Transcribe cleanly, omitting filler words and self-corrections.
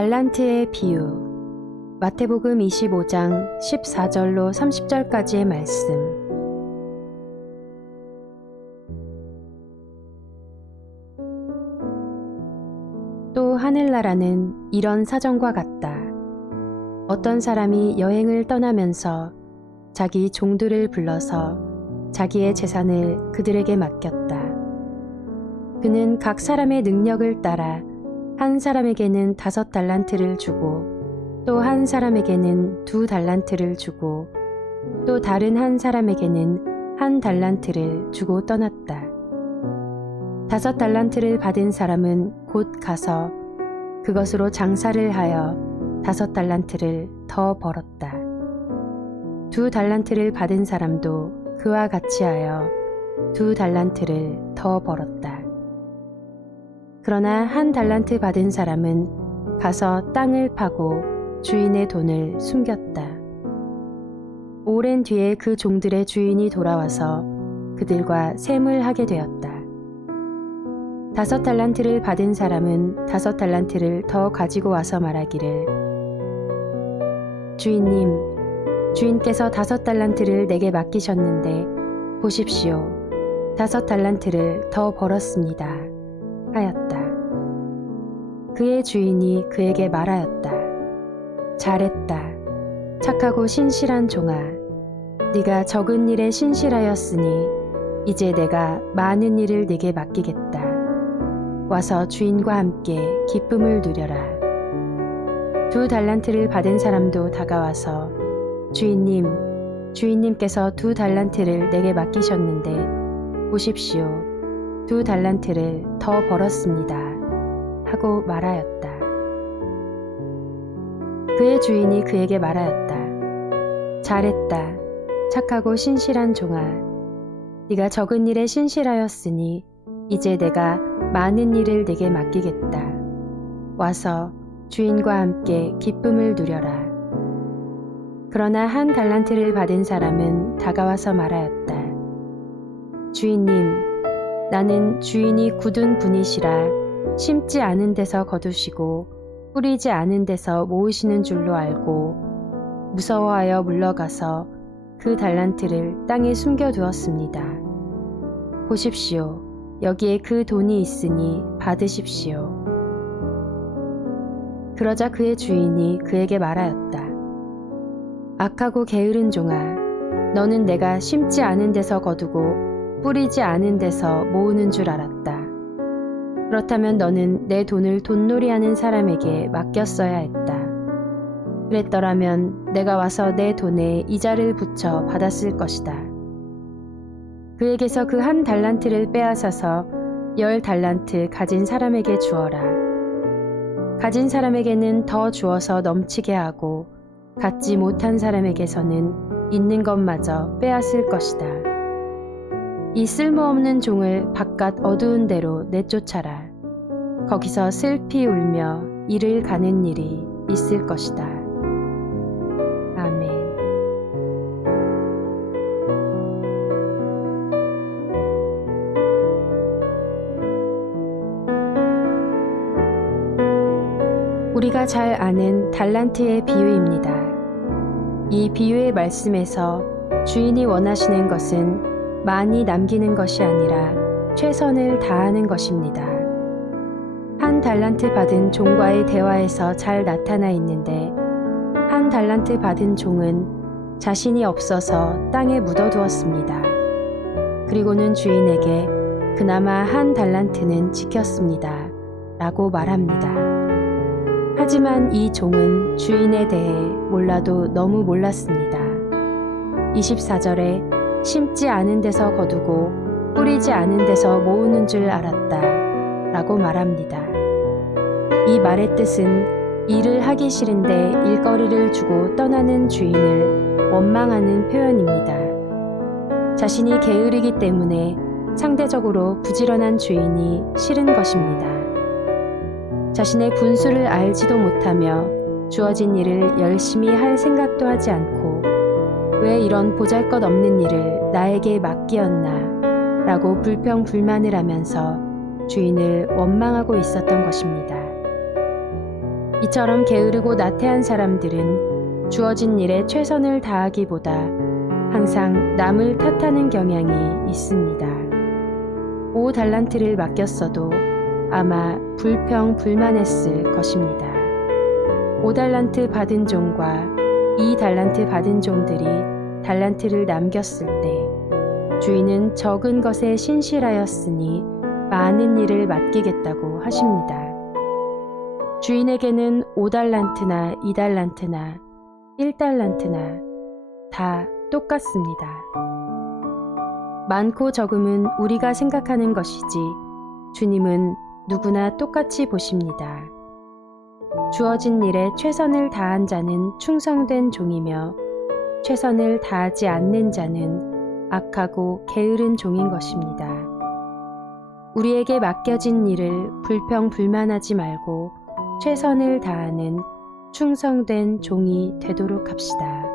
달란트의 비유. 마태복음 25장 14절로 30절까지의 말씀. 또 하늘나라는 이런 사정과 같다. 어떤 사람이 여행을 떠나면서 자기 종들을 불러서 자기의 재산을 그들에게 맡겼다. 그는 각 사람의 능력을 따라 한 사람에게는 5달란트를 주고 또 한 사람에게는 2달란트를 주고 또 다른 한 사람에게는 1달란트를 주고 떠났다. 5달란트를 받은 사람은 곧 가서 그것으로 장사를 하여 5달란트를 더 벌었다. 2달란트를 받은 사람도 그와 같이 하여 2달란트를 더 벌었다. 그러나 1달란트 받은 사람은 가서 땅을 파고 주인의 돈을 숨겼다. 오랜 뒤에 그 종들의 주인이 돌아와서 그들과 셈을 되었다. 5달란트를 받은 사람은 5달란트를 더 가지고 와서 말하기를, 주인님, 주인께서 5달란트를 내게 맡기셨는데 보십시오, 5달란트를 더 벌었습니다 하였다. 그의 주인이 그에게 말하였다. 잘했다. 착하고 신실한 종아. 네가 적은 일에 신실하였으니 이제 내가 많은 일을 네게 맡기겠다. 와서 주인과 함께 기쁨을 누려라. 2달란트를 받은 사람도 다가와서, 주인님, 주인님께서 2달란트를 내게 맡기셨는데 보십시오, 2달란트를 더 벌었습니다 하고 말하였다. 그의 주인이 그에게 말하였다. 잘했다. 착하고 신실한 종아. 네가 적은 일에 신실하였으니 이제 내가 많은 일을 네게 맡기겠다. 와서 주인과 함께 기쁨을 누려라. 그러나 1달란트를 받은 사람은 다가와서 말하였다. 주인님, 나는 주인이 굳은 분이시라 심지 않은 데서 거두시고 뿌리지 않은 데서 모으시는 줄로 알고 무서워하여 물러가서 그 달란트를 땅에 숨겨두었습니다. 보십시오, 여기에 그 돈이 있으니 받으십시오. 그러자 그의 주인이 그에게 말하였다. 악하고 게으른 종아, 너는 내가 심지 않은 데서 거두고 뿌리지 않은 데서 모으는 줄 알았다. 그렇다면 너는 내 돈을 돈놀이하는 사람에게 맡겼어야 했다. 그랬더라면 내가 와서 내 돈에 이자를 붙여 받았을 것이다. 그에게서 그 1달란트를 빼앗아서 10달란트 가진 사람에게 주어라. 가진 사람에게는 더 주어서 넘치게 하고 갖지 못한 사람에게서는 있는 것마저 빼앗을 것이다. 이 쓸모없는 종을 바깥 어두운 데로 내쫓아라. 거기서 슬피 울며 이를 가는 일이 있을 것이다. 아멘. 우리가 잘 아는 달란트의 비유입니다. 이 비유의 말씀에서 주인이 원하시는 것은 많이 남기는 것이 아니라 최선을 다하는 것입니다. 1달란트 받은 종과의 대화에서 잘 나타나 있는데, 1달란트 받은 종은 자신이 없어서 땅에 묻어두었습니다. 그리고는 주인에게 그나마 1달란트는 지켰습니다 라고 말합니다. 하지만 이 종은 주인에 대해 몰라도 너무 몰랐습니다. 24절에 심지 않은 데서 거두고 뿌리지 않은 데서 모으는 줄 알았다 라고 말합니다. 이 말의 뜻은 일을 하기 싫은데 일거리를 주고 떠나는 주인을 원망하는 표현입니다. 자신이 게으르기 때문에 상대적으로 부지런한 주인이 싫은 것입니다. 자신의 분수를 알지도 못하며 주어진 일을 열심히 할 생각도 하지 않고 왜 이런 보잘것없는 일을 나에게 맡기었나 라고 불평불만을 하면서 주인을 원망하고 있었던 것입니다. 이처럼 게으르고 나태한 사람들은 주어진 일에 최선을 다하기보다 항상 남을 탓하는 경향이 있습니다. 5달란트를 맡겼어도 아마 불평불만했을 것입니다. 5달란트 받은 종과 2달란트 받은 종들이 달란트를 남겼을 때 주인은 적은 것에 신실하였으니 많은 일을 맡기겠다고 하십니다. 주인에게는 5달란트나 2달란트나 1달란트나 다 똑같습니다. 많고 적음은 우리가 생각하는 것이지 주님은 누구나 똑같이 보십니다. 주어진 일에 최선을 다한 자는 충성된 종이며 최선을 다하지 않는 자는 악하고 게으른 종인 것입니다. 우리에게 맡겨진 일을 불평불만하지 말고 최선을 다하는 충성된 종이 되도록 합시다.